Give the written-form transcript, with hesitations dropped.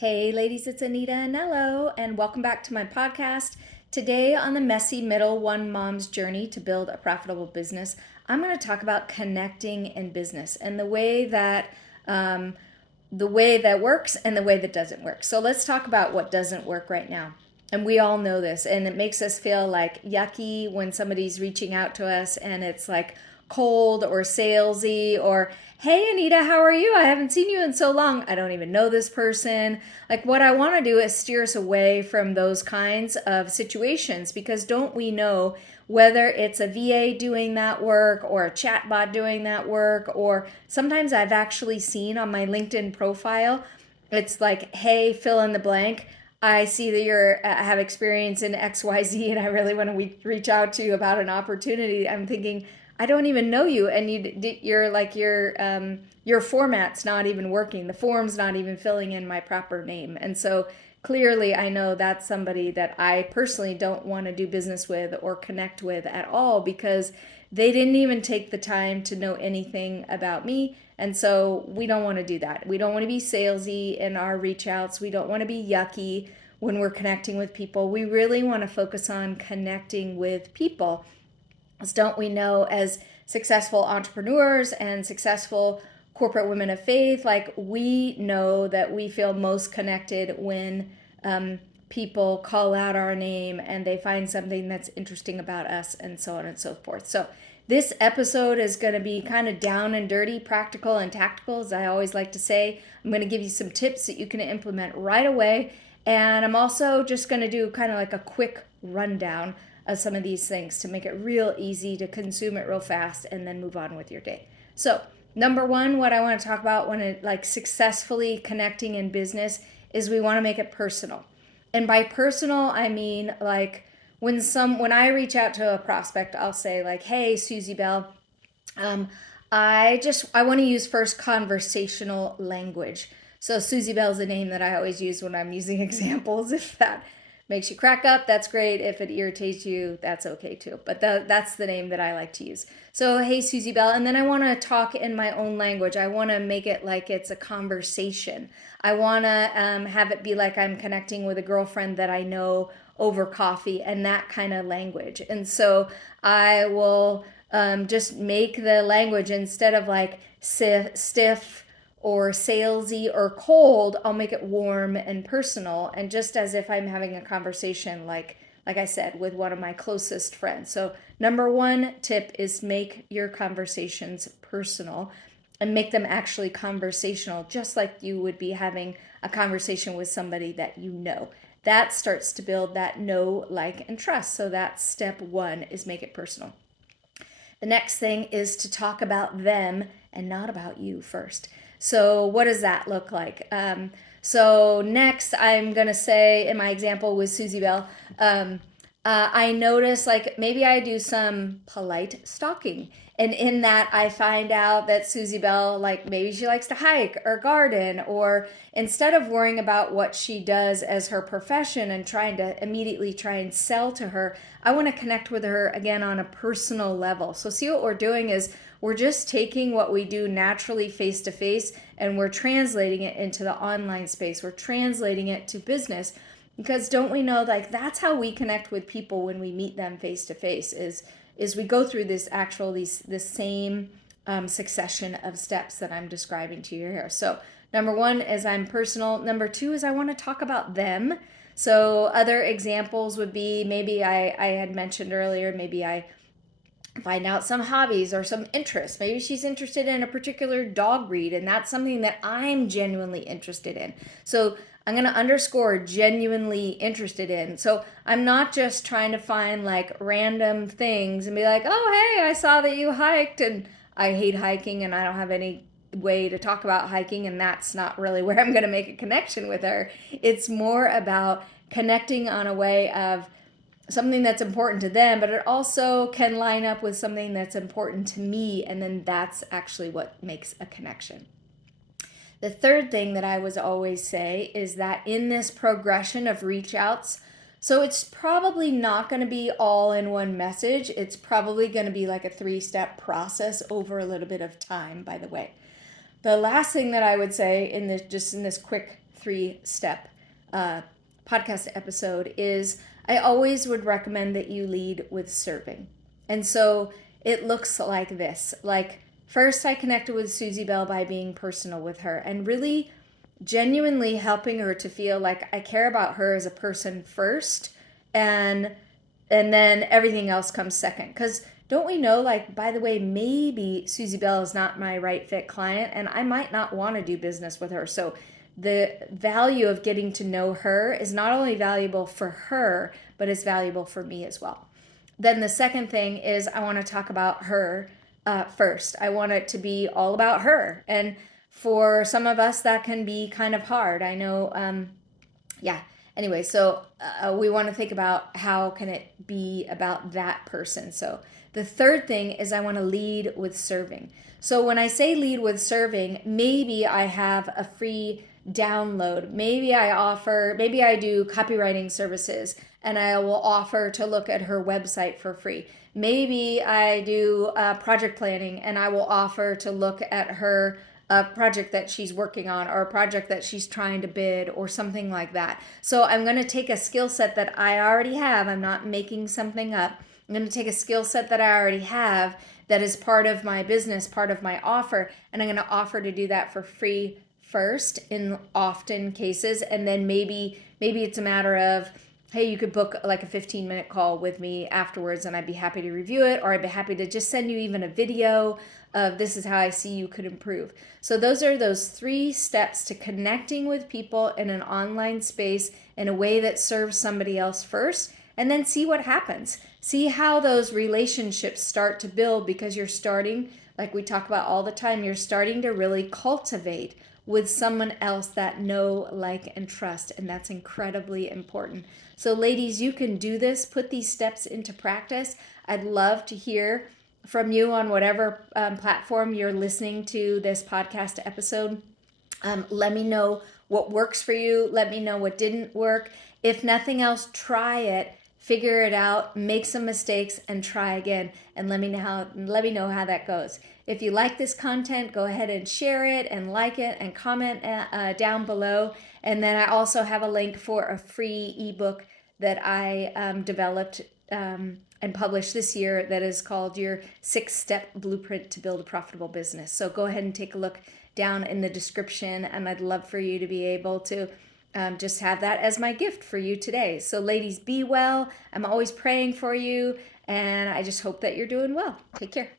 Hey ladies, it's Anita Anello, and welcome back to my podcast. Today on the messy middle one mom's journey to build a profitable business, I'm going to talk about connecting in business and the way that works and the way that doesn't work. So let's talk about what doesn't work right now. And we all know this, and it makes us feel like yucky when somebody's reaching out to us and it's like cold or salesy or, hey Anita, how are you? I haven't seen you in so long. I don't even know this person. Like, what I want to do is steer us away from those kinds of situations, because don't we know whether it's a VA doing that work or a chatbot doing that work, or sometimes I've actually seen on my LinkedIn profile, it's like, hey, fill in the blank. I see that you're have experience in XYZ and I really want to reach out to you about an opportunity. I'm thinking, I don't even know you, and your format's not even working. The form's not even filling in my proper name, and so clearly I know that's somebody that I personally don't want to do business with or connect with at all, because they didn't even take the time to know anything about me. And so we don't want to do that. We don't want to be salesy in our reach outs. We don't want to be yucky when we're connecting with people. We really want to focus on connecting with people. As don't we know, as successful entrepreneurs and successful corporate women of faith, like, we know that we feel most connected when people call out our name and they find something that's interesting about us, and so on and so forth. So this episode is going to be kind of down and dirty, practical and tactical, as I always like to say. I'm going to give you some tips that you can implement right away. And I'm also just going to do kind of like a quick rundown of some of these things to make it real easy to consume it real fast and then move on with your day. So, number one, what I want to talk about when successfully connecting in business is we want to make it personal. And by personal, I mean, like, when I reach out to a prospect, I'll say, like, hey, Susie Bell, I want to use first conversational language. So Susie Bell's a name that I always use when I'm using examples. If that makes you crack up, that's great. If it irritates you, that's okay too. But that's the name that I like to use. So, hey, Susie Bell. And then I want to talk in my own language. I want to make it like it's a conversation. I want to have it be like I'm connecting with a girlfriend that I know over coffee, and that kind of language. And so I will just make the language, instead of like stiff or salesy or cold, I'll make it warm and personal, and just as if I'm having a conversation, like I said, with one of my closest friends. So number one tip is make your conversations personal and make them actually conversational, just like you would be having a conversation with somebody that you know. That starts to build that know, like, and trust. So that's step one, is make it personal. The next thing is to talk about them and not about you first. So what does that look like? So next, I'm going to say, in my example with Susie Bell, I notice, like, maybe I do some polite stalking. And in that, I find out that Susie Bell, like, maybe she likes to hike or garden, or instead of worrying about what she does as her profession and trying to immediately try and sell to her, I want to connect with her again on a personal level. So see, what we're doing is we're just taking what we do naturally face to face and we're translating it into the online space. We're translating it to business. Because don't we know, like, that's how we connect with people when we meet them face to face, is we go through this same succession of steps that I'm describing to you here. So number one is I'm personal. Number two is I want to talk about them. So other examples would be, maybe I had mentioned earlier, maybe I find out some hobbies or some interests. Maybe she's interested in a particular dog breed, and that's something that I'm genuinely interested in. So I'm going to underscore genuinely interested in. So I'm not just trying to find like random things and be like, oh, hey, I saw that you hiked, and I hate hiking and I don't have any way to talk about hiking, and that's not really where I'm going to make a connection with her. It's more about connecting on a way of something that's important to them, but it also can line up with something that's important to me, and then that's actually what makes a connection. The third thing that I would always say is that in this progression of reach outs, so it's probably not going to be all in one message. It's probably going to be like a 3-step process over a little bit of time, by the way. The last thing that I would say in this quick 3-step podcast episode is I always would recommend that you lead with serving. And so it looks like this. Like, first, I connected with Susie Bell by being personal with her and really genuinely helping her to feel like I care about her as a person first, and then everything else comes second. Because don't we know, like, by the way, maybe Susie Bell is not my right fit client and I might not want to do business with her. So the value of getting to know her is not only valuable for her, but it's valuable for me as well. Then the second thing is I want to talk about her first. I want it to be all about her. And for some of us, that can be kind of hard. I know, yeah. Anyway, so we want to think about how can it be about that person. So the third thing is I want to lead with serving. So when I say lead with serving, maybe I have a free download. Maybe I do copywriting services and I will offer to look at her website for free. Maybe I do project planning and I will offer to look at her project that she's working on or a project that she's trying to bid or something like that. So I'm going to take a skill set that I already have. I'm not making something up. I'm going to take a skill set that I already have that is part of my business, part of my offer, and I'm going to offer to do that for free first in often cases. And then maybe it's a matter of, hey, you could book like a 15-minute call with me afterwards and I'd be happy to review it, or I'd be happy to just send you even a video of this is how I see you could improve. So those are those 3 steps to connecting with people in an online space in a way that serves somebody else first, and then see what happens. See how those relationships start to build, because you're starting, like we talk about all the time, you're starting to really cultivate with someone else that know, like, and trust. And that's incredibly important. So ladies, you can do this. Put these steps into practice. I'd love to hear from you on whatever platform you're listening to this podcast episode. Let me know what works for you. Let me know what didn't work. If nothing else, try it. Figure it out, make some mistakes, and try again. And let me know how that goes. If you like this content, go ahead and share it and like it and comment down below. And then I also have a link for a free ebook that I developed and published this year that is called Your 6-Step Blueprint to Build a Profitable Business. So go ahead and take a look down in the description, and I'd love for you to be able to just have that as my gift for you today. So ladies, be well. I'm always praying for you, and I just hope that you're doing well. Take care.